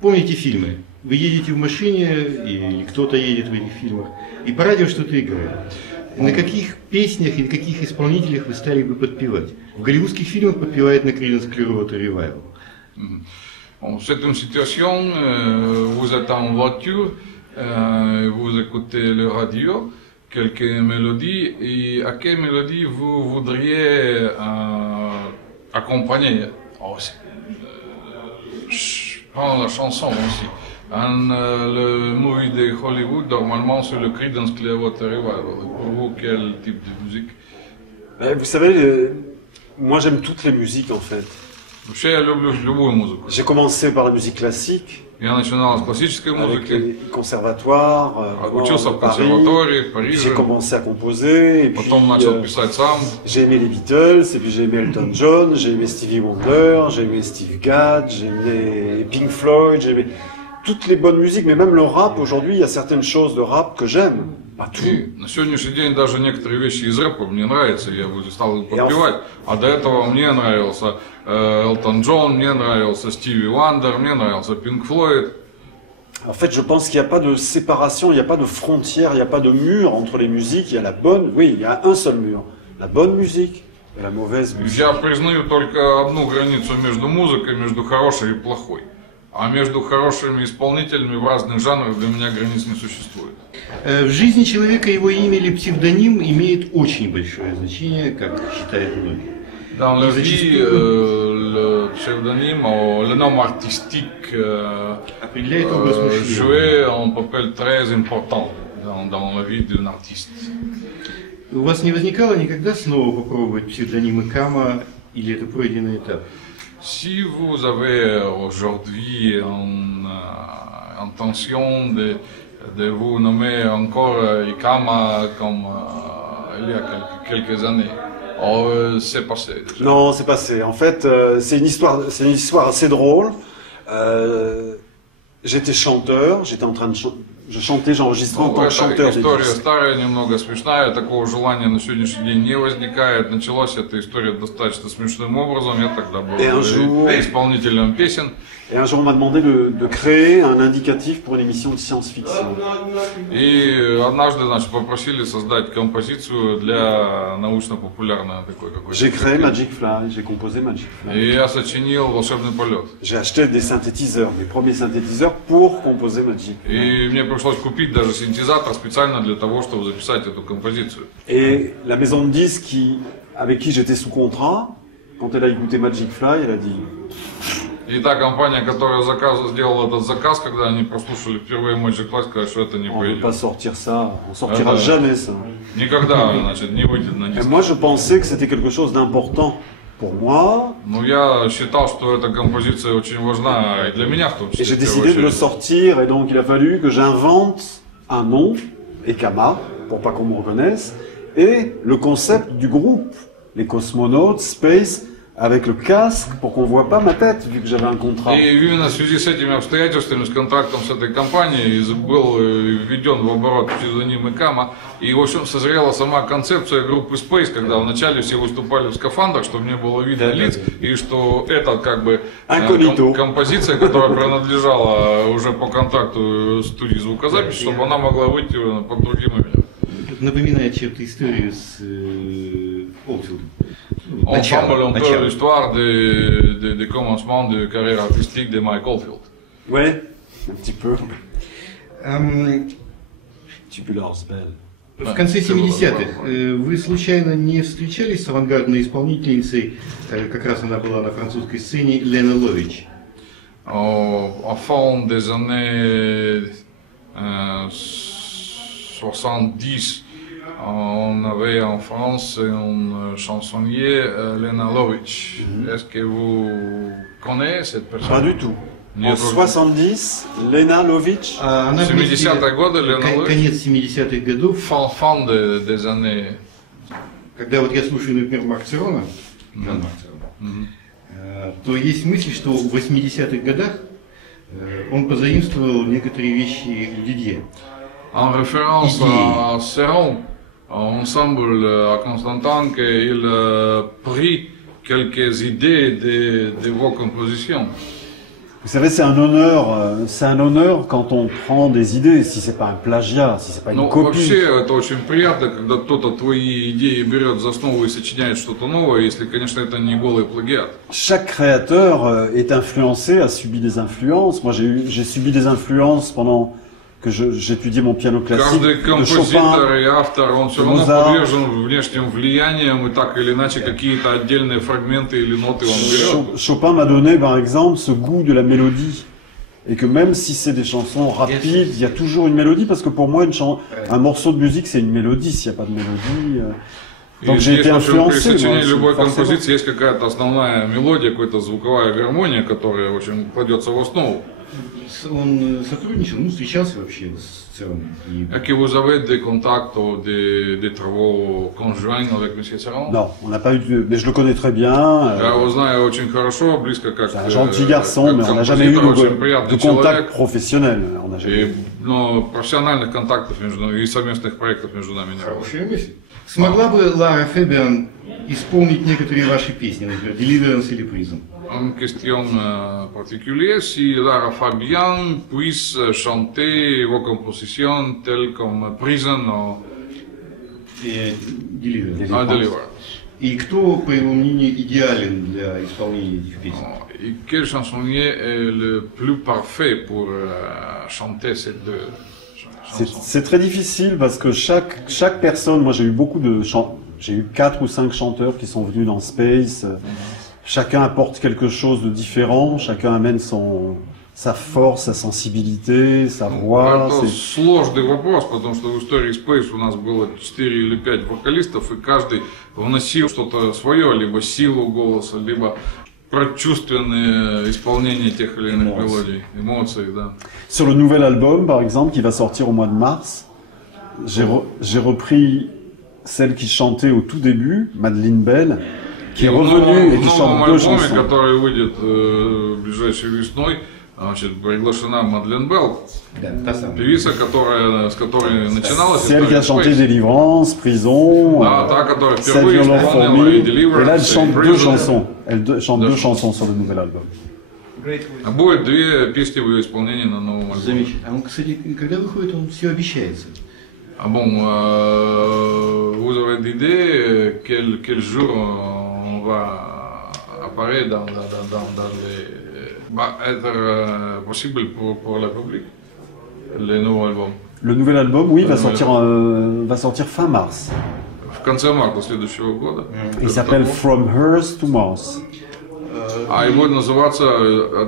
помните фильмы? Вы едете в машине, или кто-то едет в этих фильмах, и по радио что-то играет. На каких песнях и на каких исполнителях вы стали бы подпевать? В голливудских фильмах подпевает на Creedence Clearwater Revival. C'est une situation, vous êtes en voiture, vous écoutez le radio, quelques mélodies, et à quelle mélodie vous voudriez accompagner? Je prends la chanson aussi. Le movie de Hollywood, normalement, c'est le Creedence Clearwater Revival. Pour vous, quel type de musique? Vous savez, moi j'aime toutes les musiques en fait. Я люблю любую музыку. J'ai commencé par la musique classique. Я начинал с классической avec музыки. les conservatoires, Учился в консерватории в Париже. J'ai commencé à composer. Et Потом puis, начал писать сам. j'ai aimé les Beatles, et puis j'ai aimé Elton John, j'ai aimé Stevie Wonder, j'ai aimé Steve Gadd, j'ai aimé Pink Floyd, j'ai aimé toutes les bonnes musiques, mais même le rap aujourd'hui, il y a certaines choses de rap que j'aime. Pas tout. И на сегодняшний день даже некоторые вещи из рэпа мне нравятся, я уже стал их подпевать. А до этого мне нравился Элтон Джон, мне нравился Стиви Вандер, мне нравился Пинк Флойд. En fait, je pense qu'il n'y a pas de séparation, il n'y a pas de frontière, il n'y a pas de mur entre les musiques. Il y a la bonne, oui, il y a un seul mur. La bonne musique et la mauvaise musique. Я признаю только одну границу между музыкой, между хорошей и плохой. А между хорошими исполнителями в разных жанрах для меня границ не существует. В жизни человека его имя или псевдоним имеет очень большое значение, как считают многие. Dans la vie, le pseudonyme, le nom artistique jouait un papel très important dans la vie d'un artiste. У вас не возникало никогда снова попробовать псевдонимы Кама, или это пройденный этап? Si vous avez aujourd'hui une intention de vous nommer encore Ikama comme il y a quelques années, c'est passé. Déjà. Non, c'est passé. En fait, c'est une histoire assez drôle. J'étais chanteur, j'étais en train de je chantais, j'enregistrais en tant que chanteur. История старая, немного смешная, такого желания на сегодняшний день не возникает. Началась эта история достаточно смешным образом, я тогда был исполнителем песен. Et un jour, on m'a demandé de créer un indicatif pour une émission de science-fiction. И однажды, значит, попросили создать композицию для научно-популярной такой какой-то. J'ai créé Magic Fly, j'ai composé Magic Fly. И я сочинил волшебный полет. J'ai acheté des synthétiseurs, mes premiers synthétiseurs pour composer Magic Fly. И мне пришлось купить даже синтезатор специально для того, чтобы записать эту композицию. Et la maison de disques avec qui j'étais sous contrat, quand elle a écouté Magic Fly, elle a dit. И та компания, которая сделала этот заказ, когда они прослушали впервые Magic Fly, сказали, что это не On пойдет. ne peut pas sortir ça, on sortira jamais ça. Никогда, значит, не выйдет на диск. Et moi, je pensais que c'était quelque chose d'important pour moi. Ну, я считал, что эта композиция очень важна и для меня в том числе. Et j'ai décidé de le sortir, et donc il a fallu que j'invente un nom, Ekama, pour pas qu'on me reconnaisse, et le concept du groupe, les cosmonautes, Space, avec le casque, pour qu'on voit pas ma tête, vu que j'avais un contrat. И именно в связи с этими обстоятельствами, с контрактом с этой компанией, был введен в оборот псевдоним Икама. И, в общем, созрела сама концепция группы Space, когда вначале все выступали в скафандрах, чтобы не было видно лиц, и что это как бы композиция, которая принадлежала уже по контракту студии звукозаписи, чтобы она могла выйти под другим именем. Напоминает чем-то историю с Олдфилдом. On parle un peu de l'histoire des commencements de carrière artistique de Mike Oldfield. Ouais, un petit peu. Tubular Bells. В конце 70-х вы случайно не встречались с авангардной исполнительницей, как раз она была на французской сцене, Лена Лович? À fin des années 70, on avait en France une chansonnier, Lena Lovitch. Est-ce que vous connaissez cette personne? Pas du tout. En 70, Lena Lovitch. 70-е годы Лена Лович. Конец 70-х годов. Fin des années. Когда вот я слушаю, например, Марк Церона, то есть мысль, что в 80-х годах он позаимствовал некоторые вещи Дидье. En référence à Ceron, il semble à Constantin qu'il a pris quelques idées de vos compositions. Vous savez, c'est un honneur quand on prend des idées, si c'est pas un plagiat, si c'est pas une Ну, copie. вообще, это очень приятно, когда кто-то твои идеи берет за основу и сочиняет что-то новое, если, конечно, это не голый плагиат. Chaque créateur est influencé, a subi des influences. Moi, j'ai subi des influences pendant que j'étudiais mon piano classique Каждый de композитор Chopin. и автор, он все равно Mozart. подвержен внешним влияниям, и так или иначе какие-то отдельные фрагменты или ноты он берет. Chopin m'a donné, par exemple, ce goût de la mélodie. Et que même si c'est des chansons rapides, il y a toujours une mélodie, parce que pour moi, un morceau de musique, c'est une mélodie. S'il n'y a pas de mélodie... Donc И j'ai été если при influencé. сочинении moi, любой forcément. композиции есть какая-то основная мелодия, какая-то звуковая гармония, которая очень кладется в основу. Он sotrudничал, ну, встречался вообще с Цероном. Est-ce que vous avez des contacts ou des travaux conjoints avec M. Церон? Non, on n'a pas eu mais je le connais très bien. Я его знаю очень хорошо, близко как C'est un gentil garçon, mais on n'a jamais eu de contact professionnel. On n'a jamais... Но профессиональных контактов между и совместных проектов между нами не было. Хорошая мысль. Смогла бы Лара Фабиан исполнить некоторые ваши песни, например, Deliverance или Prism? Une question particulière, si Lara Fabian puisse chanter vos compositions telles comme Prison ou Deliverance. Deliverance. И кто, по его мнению, идеален для исполнения этих песен? Et quel chansonnier est le plus parfait pour chanter ces deux chansons? C'est très difficile parce que chaque personne, moi j'ai eu j'ai eu 4 ou 5 chanteurs qui sont venus dans Space. Chacun apporte quelque chose de différent, chacun amène sa force, sa sensibilité, sa voix. Это сложный вопрос, потому что в истории Space у нас было 4 или 5 вокалистов, и каждый вносил что-то свое, либо силу голоса, либо прочувственное исполнение тех или иных мелодий, эмоций, да. Sur le nouvel album, par exemple, qui va sortir au mois de mars, j'ai repris celle qui chantait au tout début, Madeleine Bell, qui est revenue et qui chante deux chansons. Который выйдет ближайшей весной, значит, приглашена Мадлен Белл, певица, с которой начиналась C'est elle qui a chanté Space. Délivrance, Prison, Да, та, которая Cette впервые violente исполнила fourmi. и Et là, Deliverance, elle chante и deux Prison. chansons. Elle chante deux chansons sur le nouvel album. А будет 2 песни в ее исполнении на новом альбоме. Замечательно. А он, кстати, когда выходит, он все обещается. Ah bon, vous avez d'idée quel jour on va apparaître dans les... Va être possible pour le public, le nouveau album. Le nouvel album, oui, va sortir fin mars. В конце марта следующего года. Il s'appelle From Earth to Mars. А и будет называться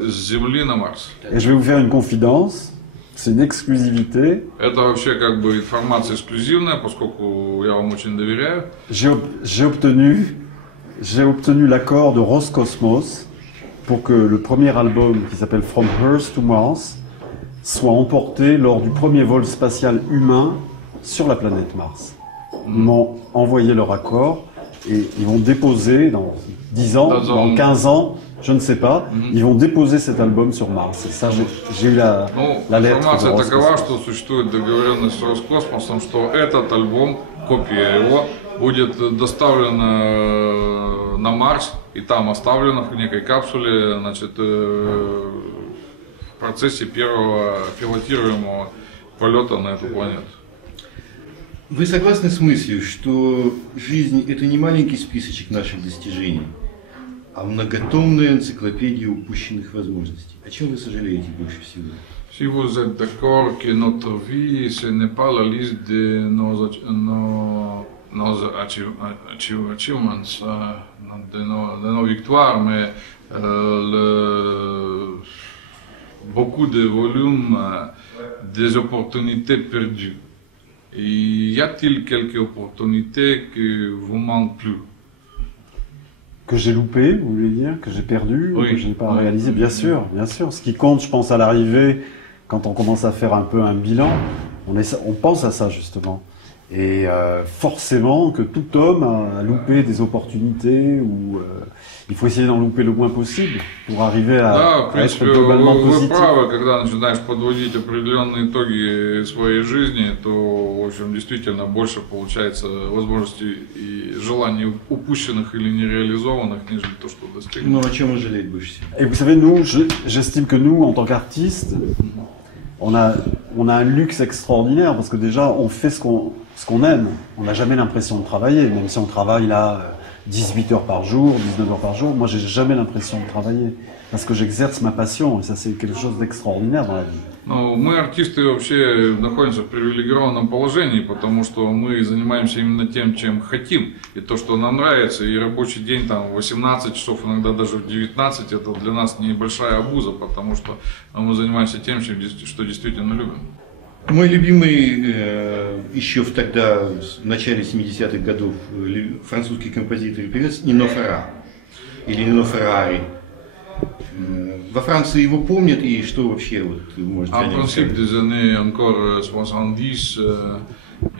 «С Земли на Марс». Et je vais vous faire une confidence, c'est une exclusivité. Это вообще как бы информация эксклюзивная, поскольку я вам очень доверяю. J'ai obtenu l'accord de Roscosmos pour que le premier album, qui s'appelle From Earth to Mars, soit emporté lors du premier vol spatial humain sur la planète Mars. Ils m'ont envoyé leur accord et ils vont déposer dans 10 ans, dans 15 ans, je ne sais pas, ils vont déposer cet album sur Mars. Et ça, j'ai eu la lettre de Информация такова, Roscosmos. что существует договоренность с Роскосмосом, что этот альбом, копия его, будет доставлена на Марс и там оставлена в некой капсуле, значит, в процессе первого пилотируемого полета на эту планету. Вы согласны с мыслью, что жизнь – это не маленький списочек наших достижений, а многотомная энциклопедия упущенных возможностей? О чем вы сожалеете больше всего? Si vous êtes d'accord que notre vie, ce n'est pas la liste de nos achievements, de nos victoires, mais beaucoup de volumes, des opportunités perdues. Et y a-t-il quelques opportunités qui vous manquent plus? Que j'ai loupé, vous voulez dire? Que j'ai perdu? Oui. Que je n'ai pas réalisé? Bien sûr, bien sûr. Ce qui compte, je pense, à l'arrivée, quand on commence à faire un peu un bilan, on pense à ça justement. Et forcément que tout homme a loupé des opportunités ou il faut essayer d'en louper le moins possible pour arriver à être globalement вы positif. правы, когда начинаешь подводить определенные итоги своей жизни, то, в общем, действительно больше получается возможностей и желаний упущенных или нереализованных, нежели то, что достигнут. Ну, о чем жалеть будешь? Et vous savez, nous, j'estime que nous, en tant qu'artistes, on a un luxe extraordinaire parce que déjà, on fait ce qu'on aime. On n'a jamais l'impression de travailler, même si on travaille là 18 heures par jour, 19 heures par jour. Moi, j'ai jamais l'impression de travailler parce que j'exerce ma passion et ça, c'est quelque chose d'extraordinaire dans la vie. Ну, мы, артисты, вообще находимся в привилегированном положении, потому что мы занимаемся именно тем, чем хотим, и то, что нам нравится, и рабочий день там 18 часов, иногда даже в 19, это для нас небольшая обуза, потому что мы занимаемся тем, что действительно любим. Мой любимый еще тогда, в начале 70-х годов, французский композитор и певец Нино Феррар, или Нино Феррари. Во Франции его помнят, и что вообще вот можете о En нем principe сказать? des années encore 70,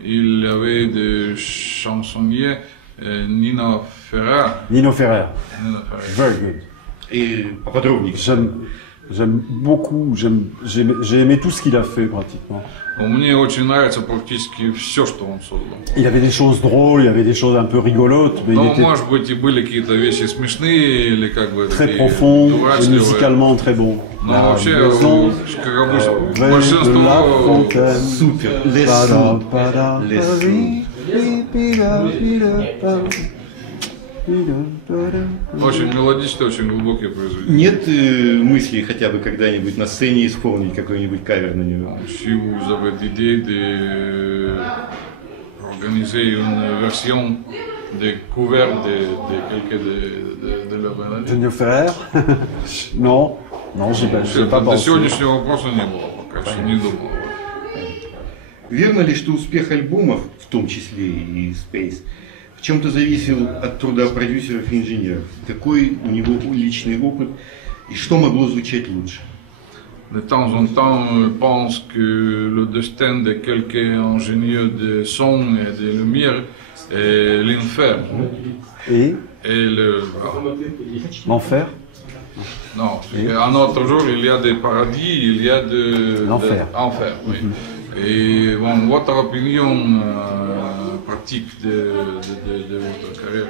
il y avait des chansonniers, Nino Ferrer. Nino Ferrer, Nino Ferrer. very good. И поподробнее. J'aime beaucoup, j'ai aimé tout ce qu'il a fait pratiquement. Мне очень нравится практически все, что он создал. Il y avait des choses drôles, il y avait des choses un peu rigolotes, mais il Но, était может быть, и были какие-то вещи смешные или как бы très такие profond et дурачливые. musicalement très bon. Но La вообще, maison, как обычно, veille de la большинство... fontaine. Супер. Les Pada, Sous. pada, Les Sous. Очень мелодичные, очень глубокие произведения. Нет мысли хотя бы когда-нибудь на сцене исполнить какой-нибудь кавер на него? Si vous avez l'idée d'organiser une version de couvert de quelques de leurs mélodies. Nino Ferrer? Non, j'ai pas До pensé. сегодняшнего вопроса не было, пока что не думал. Верно ли, что успех альбомов, в том числе и Space, в чем-то зависел от труда продюсеров и инженеров? Какой у него личный опыт и что могло звучать лучше? De temps en temps, je pense que le destin de quelques ingénieurs de son et de lumière est l'enfer. Et l'enfer? Non, un autre jour, il y a des paradis, il y a l'enfer. Enfer, oui. Et bon, votre opinion pratique de votre carrière,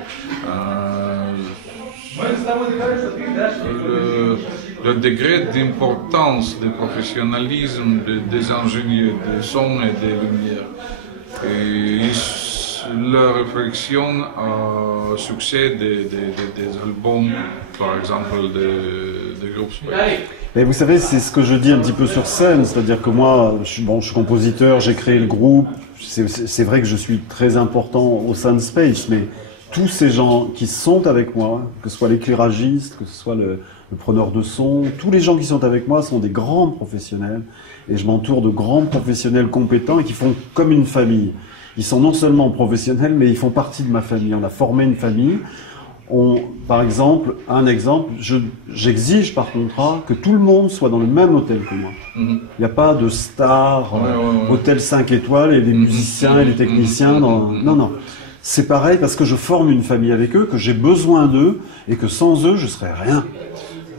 le degré d'importance, de professionnalisme des ingénieurs de son et de lumière, et leur réflexion au succès des albums, par exemple, des groupes Space. Et vous savez, c'est ce que je dis un petit peu sur scène, c'est-à-dire que moi, je suis compositeur, j'ai créé le groupe, c'est vrai que je suis très important au sein de Space, mais tous ces gens qui sont avec moi, que ce soit l'éclairagiste, que ce soit le preneur de son, tous les gens qui sont avec moi sont des grands professionnels, et je m'entoure de grands professionnels compétents et qui font comme une famille. Ils sont non seulement professionnels, mais ils font partie de ma famille. On a formé une famille. Par exemple, j'exige par contrat que tout le monde soit dans le même hôtel que moi. Il n'y a pas de star, hôtel 5 étoiles et les musiciens et les techniciens. Non. C'est pareil parce que je forme une famille avec eux, que j'ai besoin d'eux et que sans eux, je serais rien.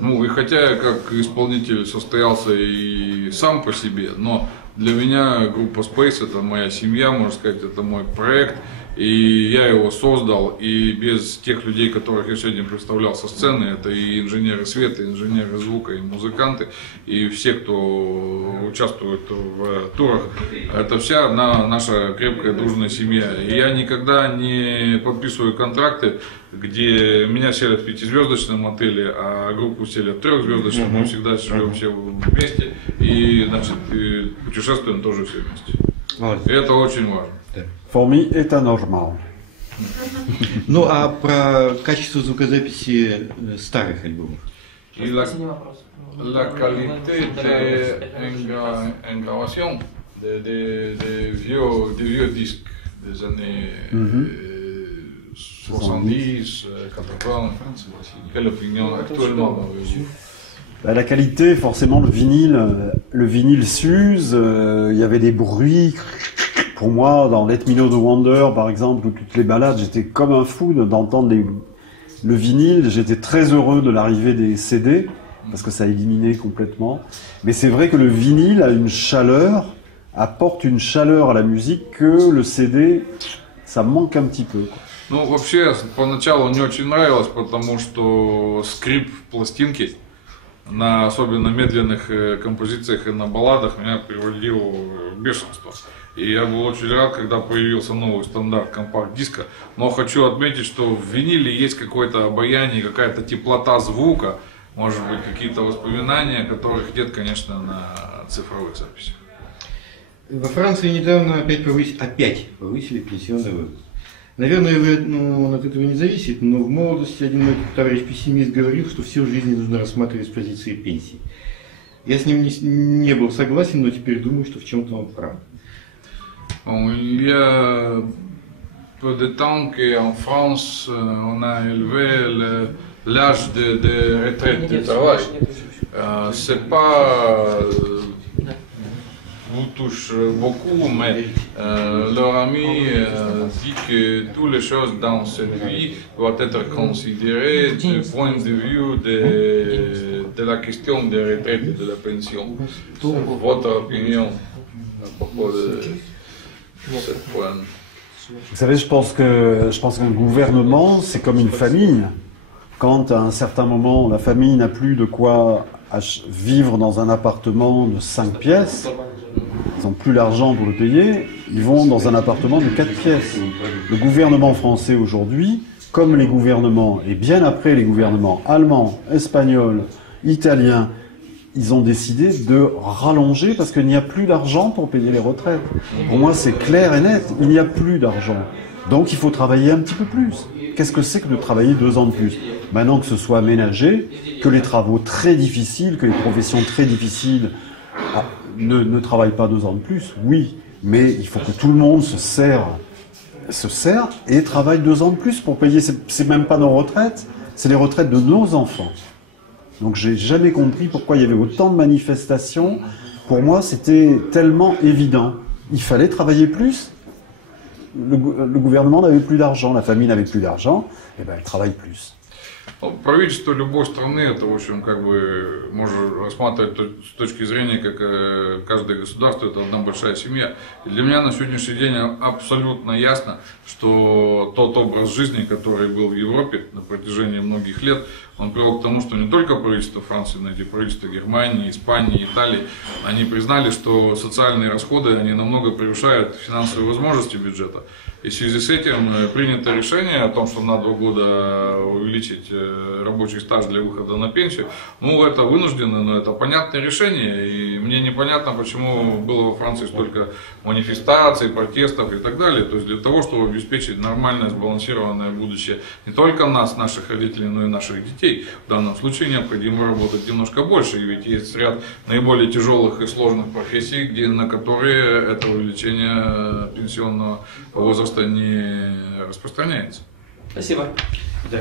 Ну, и хотя я как исполнитель состоялся и сам по себе, но для меня группа Space — это моя семья, можно сказать, это мой проект, и я его создал, и без тех людей, которых я сегодня представлял со сцены, это и инженеры света, и инженеры звука, и музыканты, и все, кто участвует в турах, это вся наша крепкая дружная семья. И я никогда не подписываю контракты, где меня селят в 5-звездочном отеле, а группу селят в 3-звездочном, мы всегда живем все вместе, и, значит, и путешествуем тоже все вместе. И это очень важно. For me, это нормал. Ну, а про качество звукозаписи старых альбомов? И la qualité de grabación de vieux disques des années 70, 80, quelle opinion actuellement avez-vous? La qualité, forcément, le vinyle s'use, il y avait des bruits pour moi, dans Let Me Know the Wonder, par exemple, ou toutes les balades, j'étais comme un fou d'entendre le vinyle. J'étais très heureux de l'arrivée des CD, parce que ça éliminait complètement. Mais c'est vrai que le vinyle a une chaleur, apporte une chaleur à la musique que le CD, ça manque un petit peu. Ну, вообще, поначалу не очень нравилось, потому что скрип пластинки на особенно медленных композициях и на балладах меня приводил в бешенство. И я был очень рад, когда появился новый стандарт компакт-диска. Но хочу отметить, что в виниле есть какое-то обаяние, какая-то теплота звука, может быть, какие-то воспоминания, которых нет, конечно, на цифровых записях. Во Франции недавно опять повысили пенсионный возраст. Наверное, он от этого не зависит, но в молодости один мой товарищ-пессимист говорил, что всю жизнь нужно рассматривать с позиции пенсии. Я с ним не был согласен, но теперь думаю, что в чем-то он прав. Il y a peu de temps qu'en France, on a élevé l'âge de retraite du travail. C'est pas vous touche beaucoup, mais leur ami dit que toutes les choses dans cette vie doivent être considérées du point de vue de la question des retraites et de la pension. Votre opinion à propos de ce point? Vous savez, je pense qu'un gouvernement, c'est comme une famille. Quand à un certain moment, la famille n'a plus de quoi vivre dans un appartement de 5 pièces, ils n'ont plus l'argent pour le payer, ils vont dans un appartement de 4 pièces. Le gouvernement français aujourd'hui, comme les gouvernements, et bien après les gouvernements allemands, espagnols, italiens, ils ont décidé de rallonger parce qu'il n'y a plus d'argent pour payer les retraites. Pour moi, c'est clair et net, il n'y a plus d'argent. Donc il faut travailler un petit peu plus. Qu'est-ce que c'est que de travailler 2 ans de plus? Maintenant que ce soit aménagé, que les travaux très difficiles, que les professions très difficiles ne travaillent pas 2 ans de plus, oui. Mais il faut que tout le monde se serre et travaille 2 ans de plus pour payer. C'est même pas nos retraites, c'est les retraites de nos enfants. Donc j'ai jamais compris pourquoi il y avait autant de manifestations. Pour moi, c'était tellement évident. Il fallait travailler plus. Le gouvernement n'avait plus d'argent, la famille n'avait plus d'argent, et ben elle travaille plus. Правительство любой страны, это, в общем, как бы, можно рассматривать с точки зрения, как каждое государство, это одна большая семья. И для меня на сегодняшний день абсолютно ясно, что тот образ жизни, который был в Европе на протяжении многих лет, он привел к тому, что не только правительство Франции, но и правительство Германии, Испании, Италии, они признали, что социальные расходы, они намного превышают финансовые возможности бюджета. И в связи с этим принято решение о том, что на 2 года увеличить рабочий стаж для выхода на пенсию. Ну, это вынуждено, но это понятное решение. И мне непонятно, почему было во Франции столько манифестаций, протестов и так далее. То есть для того, чтобы обеспечить нормальное, сбалансированное будущее не только нас, наших родителей, но и наших детей. В данном случае необходимо работать немножко больше. И ведь есть ряд наиболее тяжелых и сложных профессий, на которые это увеличение пенсионного возраста не распространяется. Спасибо. Да.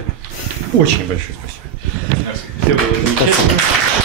Очень большое спасибо. Все было замечательно.